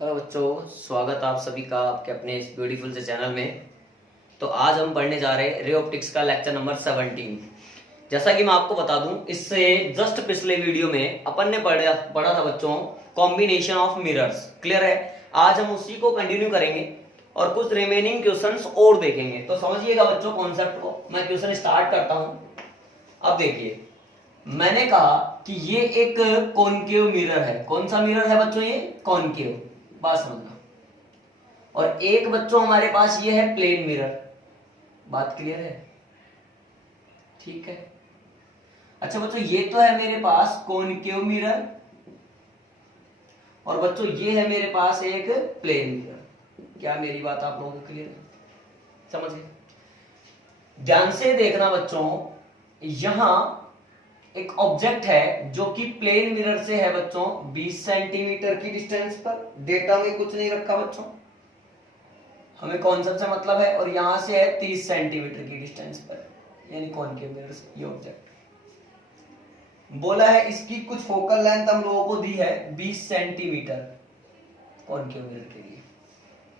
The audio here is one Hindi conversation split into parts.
हेलो बच्चों, स्वागत आप सभी का आपके अपने इस ब्यूटीफुल से चैनल में। तो आज हम पढ़ने जा रहे हैं रे ऑप्टिक्स का लेक्चर नंबर 17। जैसा कि मैं आपको बता दूं, इससे जस्ट पिछले वीडियो में अपन ने पढ़ा था बच्चों कॉम्बिनेशन ऑफ मिरर्स। क्लियर है? आज हम उसी को कंटिन्यू करेंगे और कुछ रिमेनिंग क्वेश्चंस और देखेंगे। तो समझिएगा बच्चों कॉन्सेप्ट को। मैं क्वेश्चन स्टार्ट करता हूं। अब देखिए, मैंने कहा कि ये एक कॉनकेव मिरर है। कौन सा मिरर है बच्चों? ये कॉनकेव। बात समझना। और एक बच्चों हमारे पास ये है प्लेन मिरर। बात क्लियर है? ठीक है। अच्छा बच्चों, ये तो है मेरे पास कॉनकेव मिरर और बच्चों ये है मेरे पास एक प्लेन मिरर। क्या मेरी बात आप लोगों को क्लियर है? समझ गए? ध्यान से देखना बच्चों, यहां एक ऑब्जेक्ट है जो कि प्लेन मिरर से है बच्चों 20 सेंटीमीटर की डिस्टेंस पर। डेटा में कुछ नहीं रखा बच्चों, हमें कॉन्सेप्ट से मतलब है। और यहां से है 30 सेंटीमीटर की डिस्टेंस पर, यानी कॉनकेव मिरर से ये ऑब्जेक्ट। बोला है इसकी कुछ फोकल लेंथ हम लोगों को दी है 20 सेंटीमीटर कॉनकेव मिरर के लिए।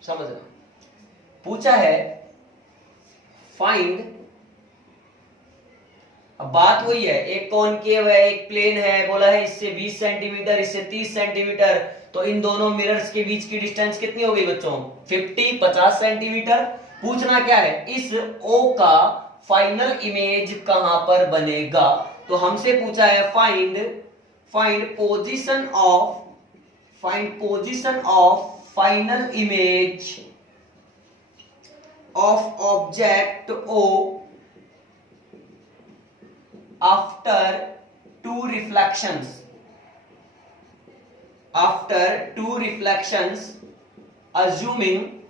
समझना। पूछा है फाइंड। अब बात वही है, एक कॉनकेव है एक प्लेन है। बोला है इससे 20 सेंटीमीटर इससे 30 सेंटीमीटर, तो इन दोनों मिरर्स के बीच की डिस्टेंस कितनी हो गई बच्चों? 50 सेंटीमीटर। पूछना क्या है, इस ओ का फाइनल इमेज कहां पर बनेगा। तो हमसे पूछा है find position of final image of object O after two reflections assuming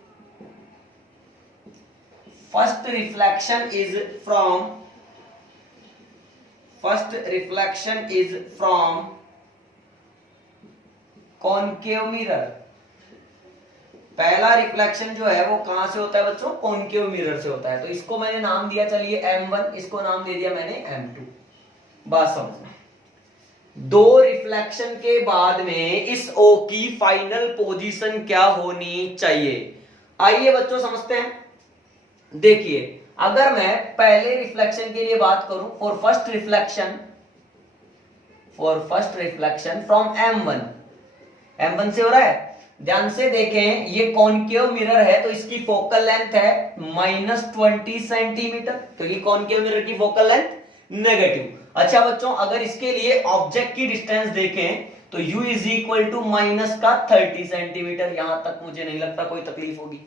first reflection is from concave mirror। पहला रिफ्लेक्शन जो है वो कहां से होता है बच्चों? कॉनकेव मिरर से होता है। तो इसको मैंने नाम दिया चलिए M1, इसको नाम दे दिया मैंने M2। बात समझना। दो रिफ्लेक्शन के बाद में इस O की फाइनल पोजीशन क्या होनी चाहिए? आइए बच्चों समझते हैं। देखिए, अगर मैं पहले रिफ्लेक्शन के लिए बात करूं, for first reflection from M1 से हो रहा है। ध्यान से देखें, ये कॉनकेव मिरर है तो इसकी फोकल लेंथ है -20 सेंटीमीटर, क्योंकि कॉनकेव मिरर की फोकल लेंथ नेगेटिव। अच्छा बच्चों, अगर इसके लिए ऑब्जेक्ट की डिस्टेंस देखें तो u is equal to -30 centimetre. यहां तक मुझे नहीं लगता कोई तकलीफ होगी।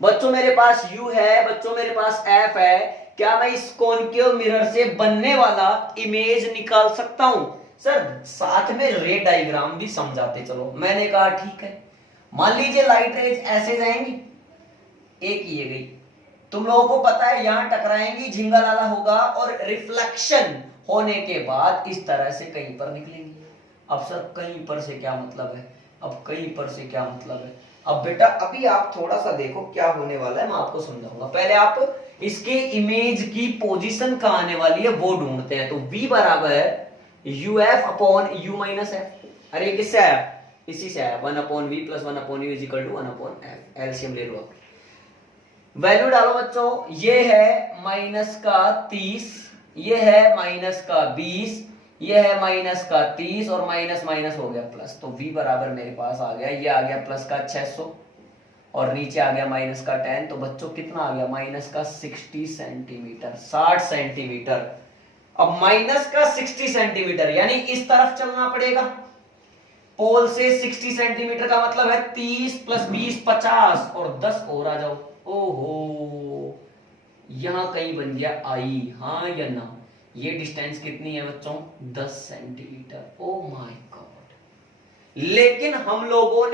बच्चों मेरे पास u है, बच्चों मेरे पास f है। क्या मैं इस कॉनकेव मिरर से बनने वाला इमेज निकाल सकता हूं? सर साथ में रे डायग्राम भी समझाते चलो। मैंने कहा ठीक है। मान लीजिए लाइट रेज ऐसे जाएंगी, एक ये गई, तुम लोगों को पता है यहां टकराएंगी, झिंगा लाला होगा और रिफ्लेक्शन होने के बाद इस तरह से कहीं पर निकलेंगी। अब सर कहीं पर से क्या मतलब है? अब कहीं पर से क्या मतलब है? अब बेटा अभी आप थोड़ा सा देखो क्या होने वाला है, मैं आपको समझाऊंगा। पहले आप इसके इमेज की पोजीशन कहां आने वाली है वो ढूंढते हैं। तो v बराबर uf upon u minus f. अरे किससे आया? इसी से आया। 1/v plus 1/u is equal to 1/f। LCM ले लो आप। वैल्यू डालो बच्चों। ये है -30, ये है -20, ये है -30 और माइनस माइनस हो गया प्लस। तो v बराबर मेरे पास आ गया, ये आ गया +600 और नीचे आ गया -10। तो बच्चों कितना आ गया? -60 सेंटीमीटर, 60 सेंटीमीटर। अब -60 सेंटीमीटर यानी इस तरफ चलना पड़ेगा। पोल से 60 सेंटीमीटर का मतलब है 30 + 20 50 और 10 और आ जाओ। ओहो, यहां कहीं बन गया आई। हाँ या ना? ये डिस्टेंस कितनी है बच्चों? 10 सेंटीमीटर। Oh my God. लेकिन हम लोगों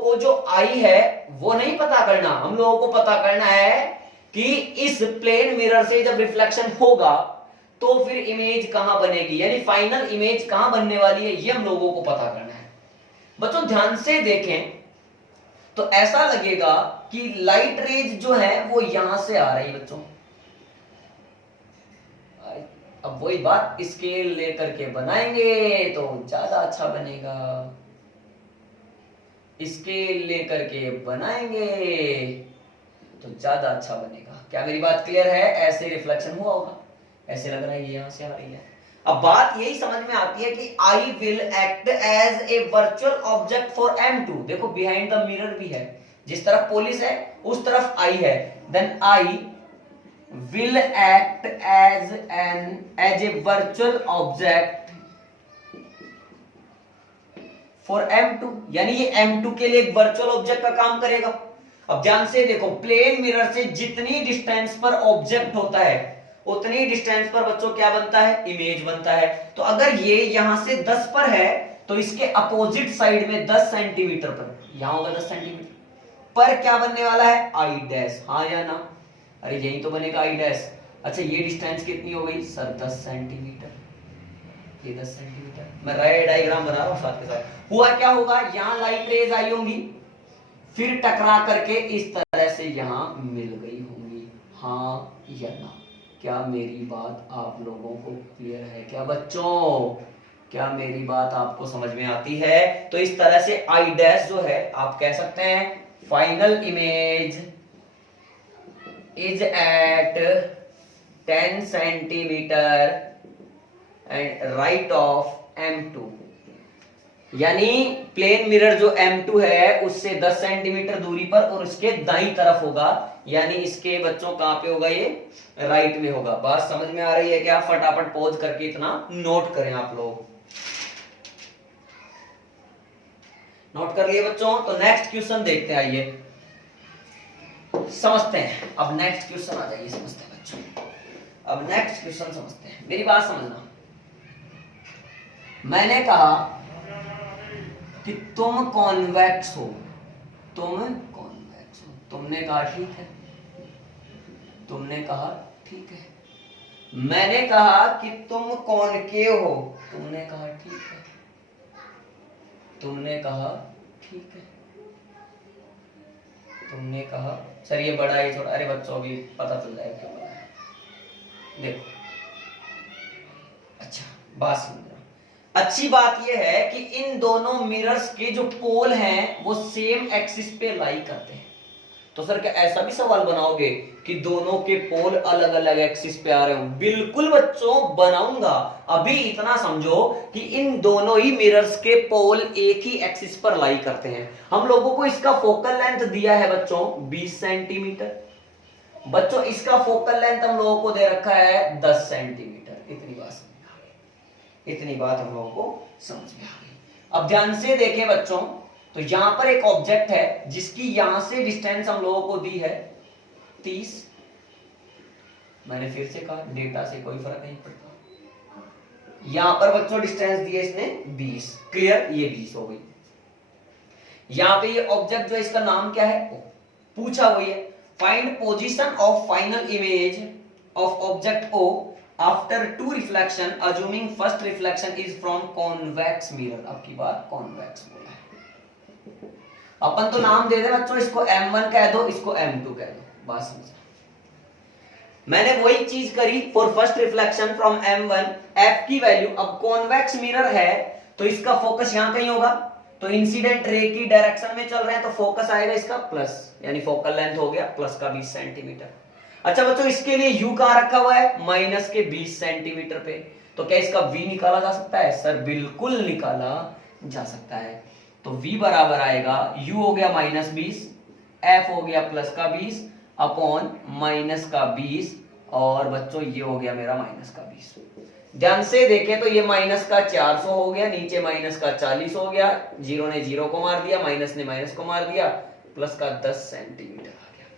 को जो आई है वो नहीं पता करना। हम लोगों को पता करना है कि इस प्लेन मिरर से जब रिफ्लेक्शन होगा तो फिर इमेज कहां बनेगी, यानी फाइनल इमेज कहां बनने वाली है, ये हम लोगों को पता करना है। बच्चों ध्यान से देखें तो ऐसा लगेगा कि लाइट रेज जो है वो यहां से आ रही बच्चों। अब वही बात स्केल लेकर के बनाएंगे तो ज्यादा अच्छा बनेगा। इसके लेकर के बनाएंगे तो ज्यादा अच्छा बनेगा। क्या मेरी बात क्लियर है? ऐसे रिफ्लेक्शन हुआ होगा, ऐसे लग रहा है ये यहां से आ रही है। अब बात यही समझ में आती है कि I will act as a virtual object for M2। देखो बिहाइंड द मिरर भी है, जिस तरफ पुलिस है उस तरफ आई है, then I will act as a virtual object for M2, यानी ये M2 के लिए एक वर्चुअल ऑब्जेक्ट का काम करेगा। अब ध्यान से देखो, प्लेन मिरर से जितनी डिस्टेंस पर ऑब्जेक्ट होता है उतनी डिस्टेंस पर बच्चों क्या बनता है? इमेज बनता है। तो अगर ये यहां से 10 पर है तो इसके अपोजिट साइड में 10 सेंटीमीटर पर, यहां होगा 10 सेंटीमीटर पर क्या बनने वाला है? I dash. हाँ या ना? अरे यही तो बनेगा आई डैश। अच्छा ये डिस्टेंस कितनी हो गई सर? 10 सेंटीमीटर। ये 10 सेंटीमीटर। मैं रे डायग्राम बना रहा हूं साथ के साथ। हुआ क्या होगा? यहां लाइट रेज आई होंगी, फिर टकरा करके इस तरह से यहां मिल गई होंगी। हाँ या ना? क्या मेरी बात आप लोगों को क्लियर है क्या बच्चों? क्या मेरी बात आपको समझ में आती है? तो इस तरह से आई डैश जो है आप कह सकते हैं final image is at 10 centimetre and right of M2, यानी प्लेन मिरर जो M2 है उससे 10 सेंटीमीटर दूरी पर और उसके दाईं तरफ होगा, यानी इसके बच्चों कहां पे होगा? ये राइट में होगा। बात समझ में आ रही है क्या? फटाफट पॉज करके इतना नोट करें आप लोग। नोट कर लिए बच्चों? तो नेक्स्ट क्वेश्चन देखते हैं, आइए समझते हैं। अब नेक्स्ट क्वेश्चन आ जाइए, समझते हैं बच्चों। अब नेक्स्ट क्वेश्चन समझते हैं, मेरी बात समझना। मैंने कहा कि तुम कॉन्वेक्स हो, तुम कॉन्वेक्स हो। तुमने कहा ठीक है, तुमने कहा ठीक है। मैंने कहा कि तुम कॉनकेव हो, तुमने कहा ठीक है, तुमने कहा ठीक है, तुमने कहा सर ये बड़ा है छोटा। अरे बच्चों अभी पता चल जाएगा क्या बड़ा है, देखो। अच्छा बात समझ। अच्छी बात यह है कि इन दोनों मिरर्स के जो पोल हैं वो सेम एक्सिस पे लाई करते हैं। तो सर क्या ऐसा भी सवाल बनाओगे कि दोनों के पोल अलग अलग एक्सिस पे आ रहे हो? बिल्कुल बच्चों बनाऊंगा। अभी इतना समझो कि इन दोनों ही मिरर्स के पोल एक ही एक्सिस पर लाई करते हैं। हम लोगों को इसका फोकल लेंथ दिया है बच्चों 20 सेंटीमीटर। बच्चों इसका फोकल लेंथ हम लोगों को दे रखा है 10 सेंटीमीटर। इतनी बात इतनी बात हम लोगों को समझ में आ गई। अब ध्यान से देखें बच्चों, तो यहां पर एक ऑब्जेक्ट है जिसकी यहां से डिस्टेंस हम लोगों को दी है 30। मैंने फिर से कहा डेटा से कोई फर्क नहीं पड़ता। यहां पर बच्चों डिस्टेंस दी है इसने 20। क्लियर? ये 20 हो गई। यहां पे ये ऑब्जेक्ट जो इसका नाम क्या है? ओ। पूछा हुई है find position of final image of object O after two reflection assuming first reflection is from convex mirror। अब की बार convex बोला है। अपन तो नाम दे दे बच्चों, इसको M1 कह दो, इसको M2 कह दो। बात समझो। मैंने वही चीज करी for first reflection from M1, F की वैल्यू। अब कॉन्वेक्स मिरर है तो इसका फोकस यहां कहीं होगा, तो इंसिडेंट रे की डायरेक्शन में चल रहे हैं तो फोकस आएगा इसका प्लस, यानी फोकल लेंथ हो गया प्लस का 20 सेंटीमीटर। अच्छा बच्चों इसके लिए U कहां रखा हुआ है? माइनस के 20 सेंटीमीटर पे। तो क्या इसका V निकाला जा सकता है? सर बिल्कुल निकाला जा सकता है। तो V बराबर आएगा U हो गया -20, F हो गया प्लस का 20 अपॉन माइनस का 20, और बच्चों ये हो गया मेरा माइनस का 20। ध्यान से देखें तो ये माइनस का 400 हो गया, नीचे माइनस का 40 हो गया, जीरो ने जीरो को मार दिया, माइनस ने माइनस को मार दिया, प्लस का 10 सेंटीमीटर आ गया।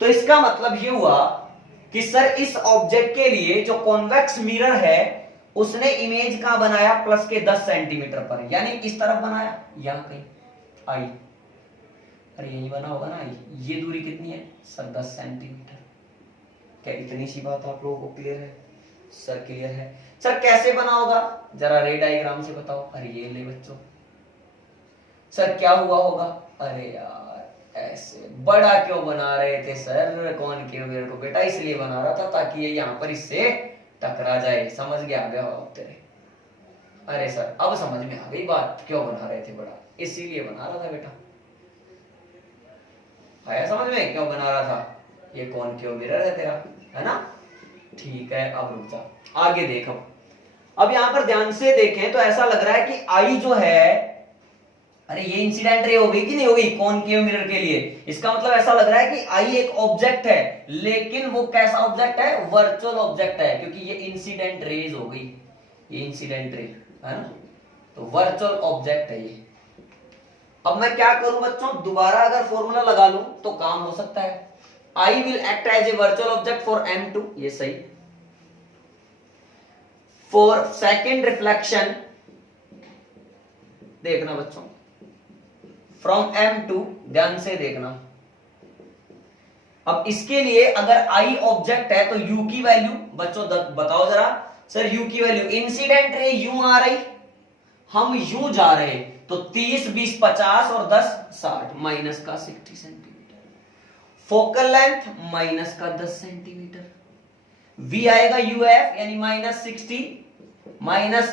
तो इसका मतलब ये हुआ कि सर इस ऑब्जेक्ट के लिए जो कॉन्वेक्स मिरर है उसने इमेज कहां बनाया? प्लस के 10 सेंटीमीटर पर, यानी इस तरफ बनाया, यहां कहीं आई। अरे यही बना होगा ना, ये दूरी कितनी है सर? 10 सेंटीमीटर। क्या इतनी सी बात आप लोगों को क्लियर है? सर क्लियर है। सर कैसे बना होगा जरा रे डायग्राम से बताओ। अरे ये ले बच्चों, सर क्या हुआ होगा? अरे यार ऐसे बड़ा क्यों बना रहे थे सर? कौन क्यों मेरे को? बेटा इसलिए बना रहा था ताकि ये यहां पर इससे टकरा जाए। समझ गया? आ गया तेरे। अरे सर अब समझ में आ गई बात, क्यों बना रहे थे बड़ा, इसीलिए बना रहा था बेटा। आया समझ में क्यों बना रहा था, ये कॉनकेव मिरर है तेरा, है ना। ठीक है अब रुक जा, आगे देखो। अब यहां पर ध्यान से देखें तो ऐसा लग रहा है कि आई जो है, अरे ये इंसिडेंट रे होगी कि नहीं होगी कॉनकेव मिरर के लिए। इसका मतलब ऐसा लग रहा है कि आई एक ऑब्जेक्ट है, लेकिन वो कैसा ऑब्जेक्ट है, वर्चुअल ऑब्जेक्ट है, क्योंकि ये इंसिडेंट रेज हो गई, ये इंसिडेंट रे है ना, तो वर्चुअल ऑब्जेक्ट है ये। अब मैं क्या करूं बच्चों, दोबारा अगर फॉर्मूला लगा लूं तो काम हो सकता है। I will act as a virtual object for m2, ये सही। फॉर सेकेंड रिफ्लेक्शन देखना बच्चों, फ्रॉम m2, ध्यान से देखना। अब इसके लिए अगर I ऑब्जेक्ट है तो U की वैल्यू बच्चों बताओ जरा, सर U की वैल्यू, इंसिडेंट रे यूं आ रही, हम यूं जा रहे, तो 30 20 50 और 10 60, माइनस का 60 सेंटीमीटर। फोकल लेंथ माइनस का 10 सेंटीमीटर। V आएगा UF यानी minus 60 minus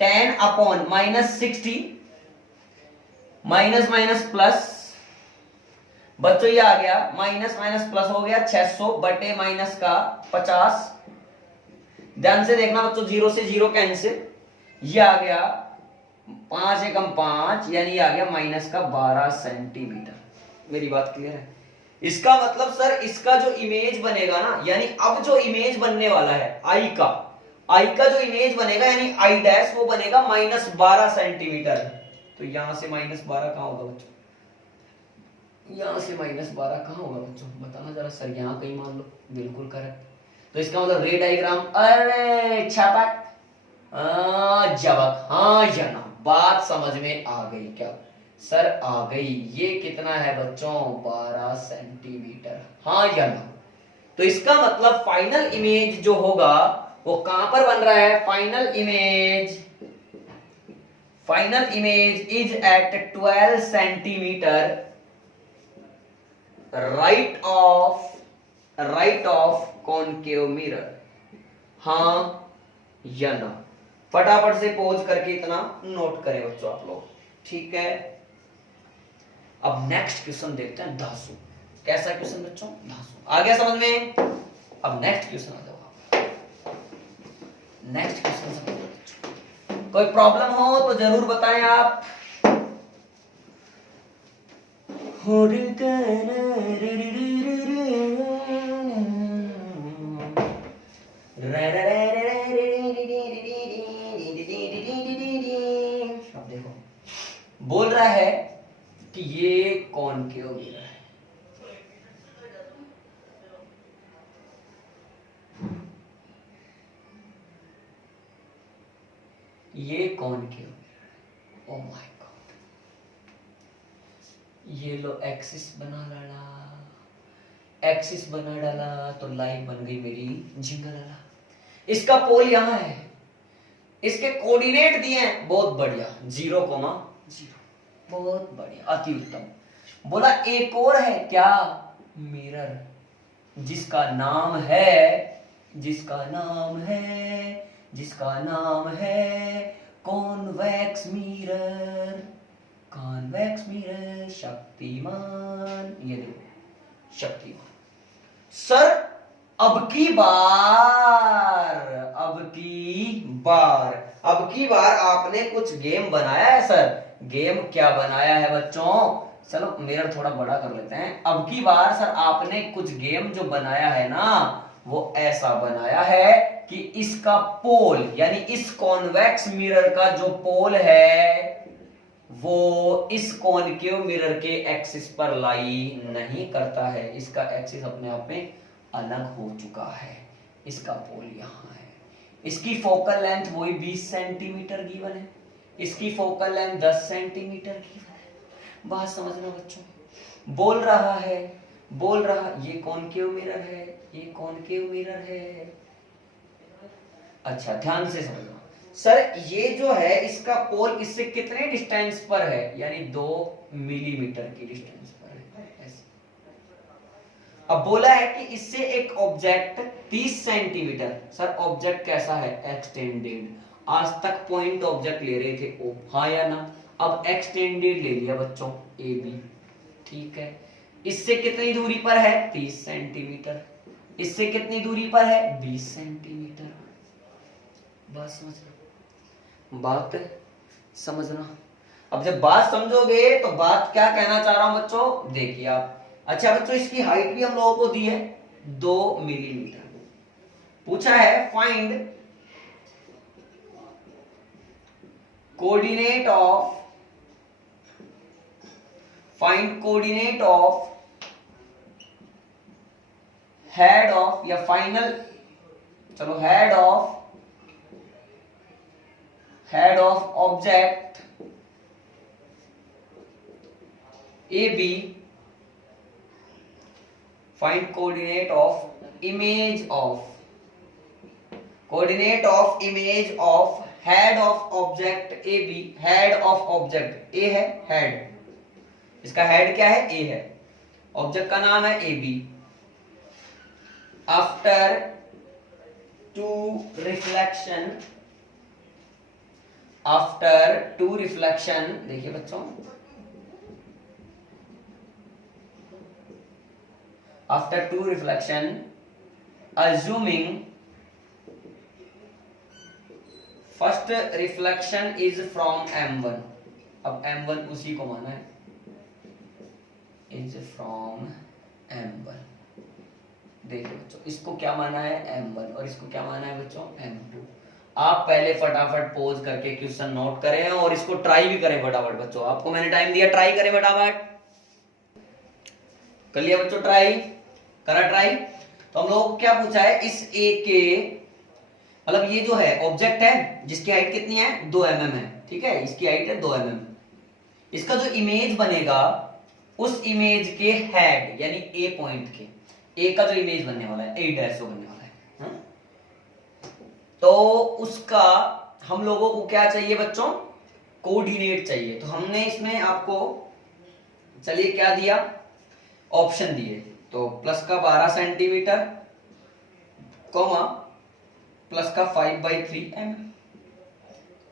10 upon minus 60, minus minus plus, बच्चों ये आ गया माइनस माइनस प्लस हो गया 600 बटे माइनस का 50। ध्यान से देखना बच्चों, 0 से 0 कैंसिल, ये आ गया 5 एकम 5 यानी आ गया माइनस का 12 सेंटीमीटर। मेरी बात क्लियर है। इसका मतलब सर इसका जो इमेज बनेगा ना, यानी अब जो इमेज बनने वाला है आई का जो इमेज बनेगा यानी आई डैश, वो बनेगा माइनस 12 सेंटीमीटर। तो यहां से माइनस 12 कहां होगा बच्चों, यहां से माइनस 12 कहां होगा बच्चों, बताना जरा। सर यहां कहीं मान लो, बिल्कुल करेक्ट। तो इसका मतलब रे डायग्राम, अरे छपक जबक, हाँ या ना, बात समझ में आ गई क्या सर, आ गई। ये कितना है बच्चों, 12 सेंटीमीटर, हाँ या ना। तो इसका मतलब फाइनल इमेज जो होगा वो कहां पर बन रहा है, final image is at 12 centimetre right of concave mirror, हाँ या ना। फटाफट से पॉज करके इतना नोट करें बच्चों आप लोग, ठीक है। अब नेक्स्ट क्वेश्चन देखते हैं, धासु। कैसा क्वेश्चन बच्चों, धासु। आ गया समझ में। अब नेक्स्ट क्वेश्चन आ जाओ, नेक्स्ट क्वेश्चन समझो बच्चों। कोई प्रॉब्लम हो तो जरूर बताएं आप। अब देखो, बोल रहा है कि ये कॉनकेव मिरर है, ये concave mirror. Oh my God, ये लो एक्सिस बना डाला, तो लाइन बन गई मेरी झिंगलाला। इसका पोल यहां है, इसके कोऑर्डिनेट दिए हैं, बहुत बढ़िया, 0,0, बहुत बढ़िया, अति उत्तम। बोला एक और है क्या, मिरर, जिसका नाम है कॉन्वेक्स मिरर, शक्तिमान। ये देखो शक्तिमान। सर अब की बार आपने कुछ गेम बनाया है सर। गेम क्या बनाया है बच्चों, चलो मिरर थोड़ा बड़ा कर लेते हैं। अब की बार सर आपने कुछ गेम जो बनाया है ना, वो ऐसा बनाया है कि इसका पोल यानी इस कॉन्वेक्स मिरर का जो पोल है वो इस कॉनकेव मिरर के एक्सिस पर लाई नहीं करता है। इसका एक्सिस अपने आप में अलग हो चुका है, इसका पोल यहाँ है। इसकी फोकल लेंथ वही 20 सेंटीमीटर गिवन है, इसकी फोकल लेंथ 10 सेंटीमीटर गिवन है। बात समझना बच्चों, बोल रहा ये कॉनकेव मिरर है, ये कॉनकेव मिरर है। अच्छा ध्यान से समझना सर, ये जो है इसका पोल इससे कितने डिस्टेंस पर है, यानी 2 मिलीमीटर की डिस्टेंस पर है ऐसे। अब बोला है कि इससे एक ऑब्जेक्ट 30 सेंटीमीटर, सर ऑब्जेक्ट कैसा है, एक्सटेंडेड, आज तक पॉइंट ऑब्जेक्ट ले रहे थे ओ, हाँ या ना? अब एक्सटेंडेड ले लिया बच्चों ए बी, ठीक है। इससे कितनी दूरी पर है? 30 सेंटीमीटर। इससे कितनी दूरी पर है? 20 सेंटीमीटर। बात समझना, बात समझना। अब जब बात समझोगे तो बात क्या कहना चाह रहा हूं बच्चों, देखिए आप। अच्छा बच्चों, इसकी हाइट भी हम लोगों को दी है 2 मिलीमीटर। पूछा है find coordinate of, find coordinate of head of, या फाइनल, चलो head of object A B, find coordinate of image of, coordinate of image of head of object A B. Head of object A है, हेड, इसका हेड क्या है? ए है, ऑब्जेक्ट का नाम है A B. After two reflection, after two reflection, देखिए बच्चों, after two reflection, assuming first reflection is from M1, अब M1 उसी को माना है, इज फ्रॉम M1। देखिए बच्चों, इसको क्या माना है? M1, और इसको क्या माना है बच्चों? M2। आप पहले फटाफट पोज करके क्वेश्चन नोट करें और इसको ट्राई भी करें फटाफट बच्चों। आपको मैंने टाइम दिया, ट्राई करें फटाफट। कर लिया बच्चों ट्राई? करा ट्राई? तो हम लोगों को क्या पूछा है, इस ए के, मतलब ये जो है ऑब्जेक्ट है जिसकी हाइट कितनी है? 2 mm है, ठीक है, इसकी हाइट है 2 mm। इसका जो इमेज बनेगा उस इमेज के हेड यानी ए पॉइंट के, ए का जो इमेज बनने वाला है, ए डैश बनने वाला है, हा? तो उसका हम लोगों को क्या चाहिए बच्चों? कोऑर्डिनेट चाहिए। तो हमने इसमें आपको, चलिए क्या दिया, ऑप्शन दिए, तो प्लस का 12 सेंटीमीटर कॉमा प्लस का 5/3 mm,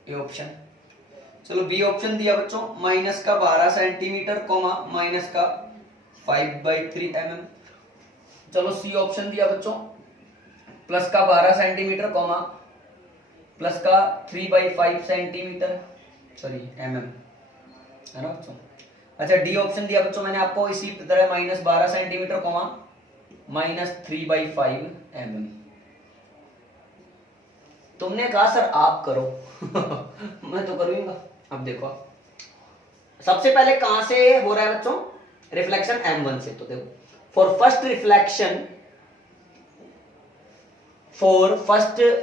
ये ऑप्शन। चलो बी ऑप्शन दिया बच्चों, माइनस का 12 सेंटीमीटर कॉमा माइनस का 5/3 mm। चलो सी ऑप्शन दिया बच्चों, प्लस का 12 सेंटीमीटर कॉमा प्लस का 3/5 सेंटीमीटर, सॉरी mm, है ना बच्चों। अच्छा डी ऑप्शन दिया बच्चों मैंने आपको इसी तरह, minus 12 centimetre comma minus 3/5 mm। तुमने कहा सर आप करो मैं तो करूंगा। अब देखो सबसे पहले कहां से हो रहा है बच्चों? रिफ्लेक्शन M1 से। तो देखो for first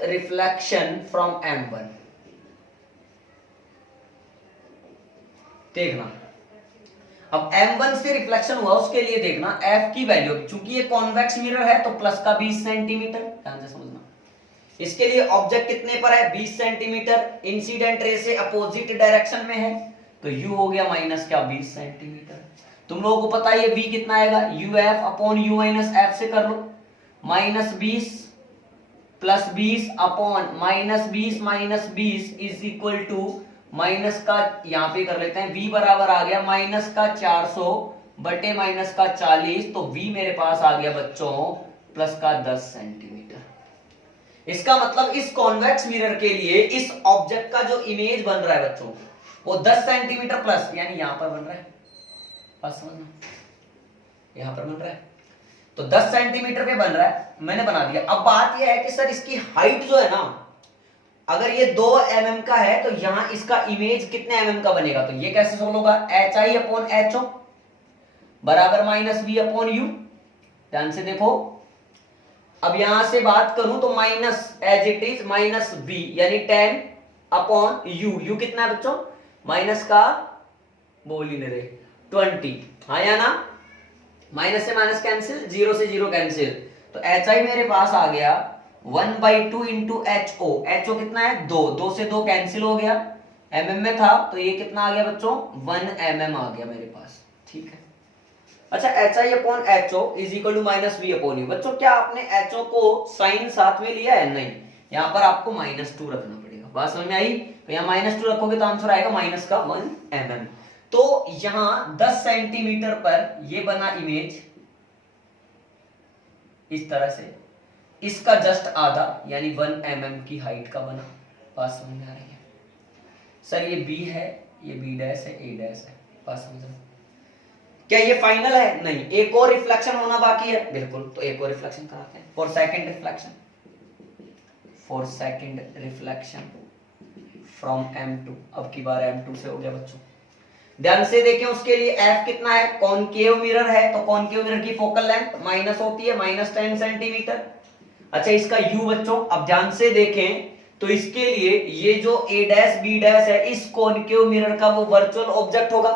reflection from M1, देखना अब M1 से रिफ्लेक्शन हुआ उसके लिए देखना F की वैल्यू, चूंकि ये कॉन्वेक्स मिरर है तो प्लस का 20 सेंटीमीटर, ध्यान से समझना। इसके लिए ऑब्जेक्ट कितने पर है? 20 सेंटीमीटर, इंसिडेंट रे से अपोजिट डायरेक्शन में है, तो U हो गया माइनस क्या 20 सेंटीमीटर। तुम लोगों को पता है ये V कितना आएगा? UF upon U minus F से कर लो, minus 20 plus 20 upon minus 20 is equal to minus का, यहां पे कर लेते हैं, V बराबर आ गया माइनस का 400 बटे माइनस का 40, तो V मेरे पास आ गया बच्चों प्लस का 10 सेंटीमीटर। इसका मतलब इस कॉन्वेक्स मिरर के लिए इस ऑब्जेक्ट का जो इमेज बन रहा है बच्चों वो 10 सेंटीमीटर प्लस, यानी यहां पर बन रहा है, बस समझना, यहां पर बन रहा है, तो 10 सेंटीमीटर पे बन रहा है, मैंने बना दिया। अब बात यह है कि सर इसकी हाइट जो है ना, अगर ये 2 mm का है तो यहां इसका इमेज कितने mm का बनेगा? तो ये कैसे सोल्व होगा? HI अपॉन HO बराबर माइनस V अपॉन U। ध्यान से देखो, अब यहां से बात करूं तो minus as it is minus V यानी 10 अपॉन U कितना है बच्चों? माइनस का बोल ही नहीं रहे 20, हाँ या ना? माइनस से माइनस कैंसिल, 0 से 0 कैंसिल, तो HI मेरे पास आ गया 1/2 इंटू HO कितना है? 2 से 2 कैंसिल हो गया, mm में था तो ये कितना आ गया बच्चों? 1 mm आ गया मेरे पास, ठीक है। अच्छा HI upon HO is equal to minus V upon U। बच्चों क्या आपने HO को साइन साथ में लिया है? नहीं, यहां पर आपको -2 रखना पड़ेगा, बात समझ में आई? तो यहाँ -2 रखोगे तो आंसर आएगा -1 mm। तो यहां 10 सेंटीमीटर पर ये बना इमेज इस तरह से, इसका जस्ट आधा यानी 1 mm की हाइट का बना। बात समझ में आ रही है? सर ये B है, ये B' है, A' है। बात समझ में? क्या ये फाइनल है? नहीं, एक और रिफ्लेक्शन होना बाकी है। बिल्कुल, तो एक और रिफ्लेक्शन कराते हैं for second reflection from M2। अब की बार M2 से हो गया बच्चों। ध्यान से देखें, उसके लिए F कितना है? कॉनकेव मिरर है, तो कॉनकेव मिरर की फोकल लेंथ माइनस होती है -10 सेंटीमीटर। अच्छा, इसका U बच्चों, अब ध्यान से देखें तो इसके लिए ये जो A' B' है, इस कॉनकेव मिरर का वो वर्चुअल ऑब्जेक्ट होगा।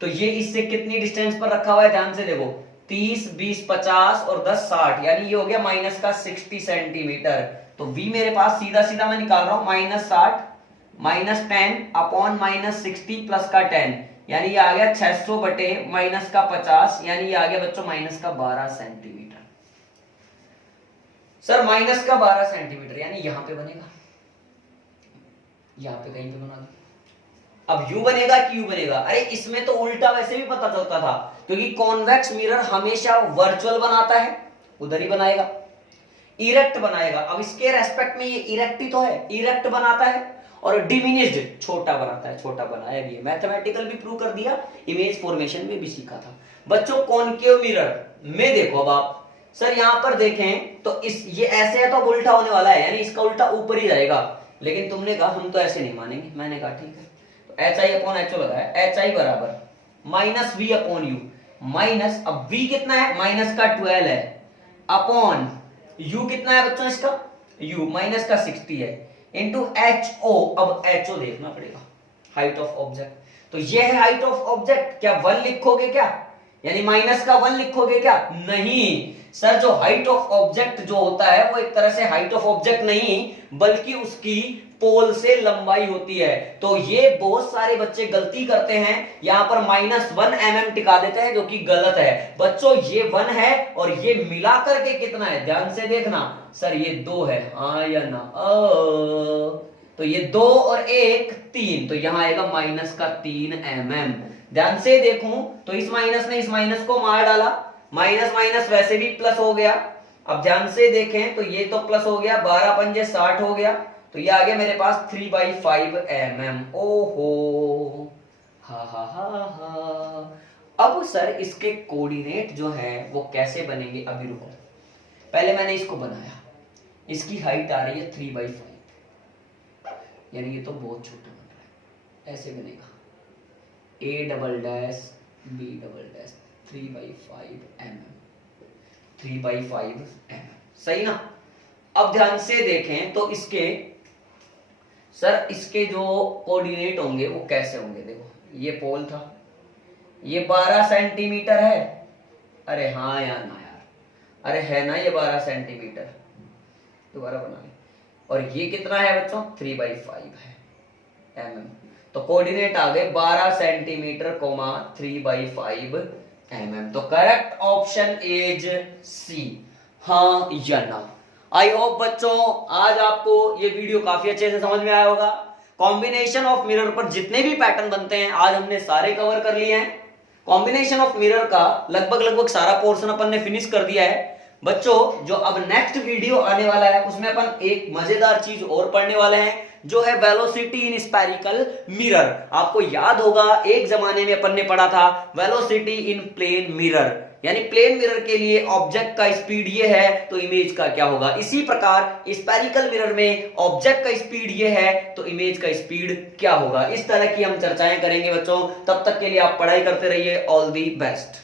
तो ये इससे कितनी डिस्टेंस पर रखा हुआ है? ध्यान से देखो, 30, 20, 50 और 10, 60, यानी ये हो गया -60 सेंटीमीटर। तो V मेरे पास सीधा सीधा मैं निकाल रहा हूं, -60 -10 अपॉन -60 प्लस का 10, यानी ये आ गया 600 बटे -50, यानी ये आ गया बच्चों -12 सेंटीमीटर। सर -12 सेंटीमीटर यानी यहां पे बनेगा, यहां पे कहीं पे बना दो। अब U बनेगा कि U बनेगा? अरे इसमें तो उल्टा वैसे भी पता चलता था, क्योंकि कॉन्वेक्स मिरर हमेशा वर्चुअल बनाता है, उधर ही बनाएगा, इरेक्ट बनाएगा। अब इसके रेस्पेक्ट में ये इरेक्ट ही तो है, इरेक्ट बनाता है, और डिमिनिश्ड छोटा बनाता है, छोटा बनाया भी है। मैथमेटिकल भी प्रूव कर दिया, इमेज फॉर्मेशन में भी सीखा था बच्चों। कॉनकेव मिरर में देखो, अब आप सर यहां पर देखें तो इस ये ऐसे है तो अब उल्टा होने वाला है, यानी इसका उल्टा ऊपर ही जाएगा। लेकिन तुमने कहा हम तो ऐसे नहीं मानेंगे, मैंने कहा ठीक है, तो HI/HO लगाया, HI बराबर -V/U माइनस, अब V कितना है? -12 है, अपॉन U कितना है बच्चों इसका? U -60 है, इंटू HO। अब HO देखना पड़ेगा, हाइट ऑफ ऑब्जेक्ट। तो ये है हाइट ऑफ ऑब्जेक्ट। क्या 1 लिखोगे क्या? यानी -1 लिखोगे क्या? नहीं सर, जो हाइट ऑफ ऑब्जेक्ट जो होता है वो एक तरह से हाइट ऑफ ऑब्जेक्ट नहीं, बल्कि उसकी पोल से लंबाई होती है। तो ये बहुत सारे बच्चे गलती करते हैं, यहां पर -1 mm टिका देते हैं, जो कि गलत है बच्चों। ये 1 है और ये मिला करके कितना है? ध्यान से देखना सर, ये 2 है, हाँ या ना? तो ये 2 और 1 3, तो यहां आएगा -3 mm। ध्यान से देखूं तो इस माइनस ने इस माइनस को मार डाला, माइनस माइनस वैसे भी प्लस हो गया। अब ध्यान से देखें तो ये तो प्लस हो गया, 12 पंजे 60 हो गया, तो ये आ गया मेरे पास 3/5 mm। ओहो, हा हा हा हा। अब सर इसके कोऑर्डिनेट जो है वो कैसे बनेंगे? अभी रुको, पहले मैंने इसको बनाया, इसकी हाइट आ रही है 3/5, यानी ये तो बहुत छोटा बन रहा है, ऐसे बनेगा A" B" 3/5 mm, 3/5 mm, सही ना? अब ध्यान से देखें तो इसके सर इसके जो कोऑर्डिनेट होंगे वो कैसे होंगे? देखो, ये पोल था, ये 12 सेंटीमीटर है, अरे हाँ या ना यार? अरे है ना, ये 12 सेंटीमीटर, दोबारा बना ले। और ये कितना है बच्चों? 3/5 है mm। तो कोऑर्डिनेट आ गए 12 सेंटीमीटर, 3/5 mm। तो करेक्ट ऑप्शन इज सी, हाँ या ना? आई होप बच्चों आज आपको ये वीडियो काफी अच्छे से समझ में आया होगा। कॉम्बिनेशन ऑफ मिरर पर जितने भी पैटर्न बनते हैं आज हमने सारे कवर कर लिए हैं। कॉम्बिनेशन ऑफ मिरर का लगभग सारा पोर्शन अपन ने फिनिश कर दिया है बच्चों। जो अब नेक्स्ट वीडियो आने वाला है उसमें अपन एक मजेदार चीज और पढ़ने वाले हैं, जो है वेलोसिटी इन स्फेरिकल मिरर। आपको याद होगा एक जमाने में अपन ने पढ़ा था वेलोसिटी इन प्लेन मिरर, यानी प्लेन मिरर के लिए ऑब्जेक्ट का स्पीड ये है तो इमेज का क्या होगा। इसी प्रकार स्फेरिकल मिरर में ऑब्जेक्ट का स्पीड ये है तो इमेज का स्पीड क्या होगा। इस तरह की हम चर्चाएं करेंगे बच्चों। तब तक के लिए आप पढ़ाई करते रहिए। All the best.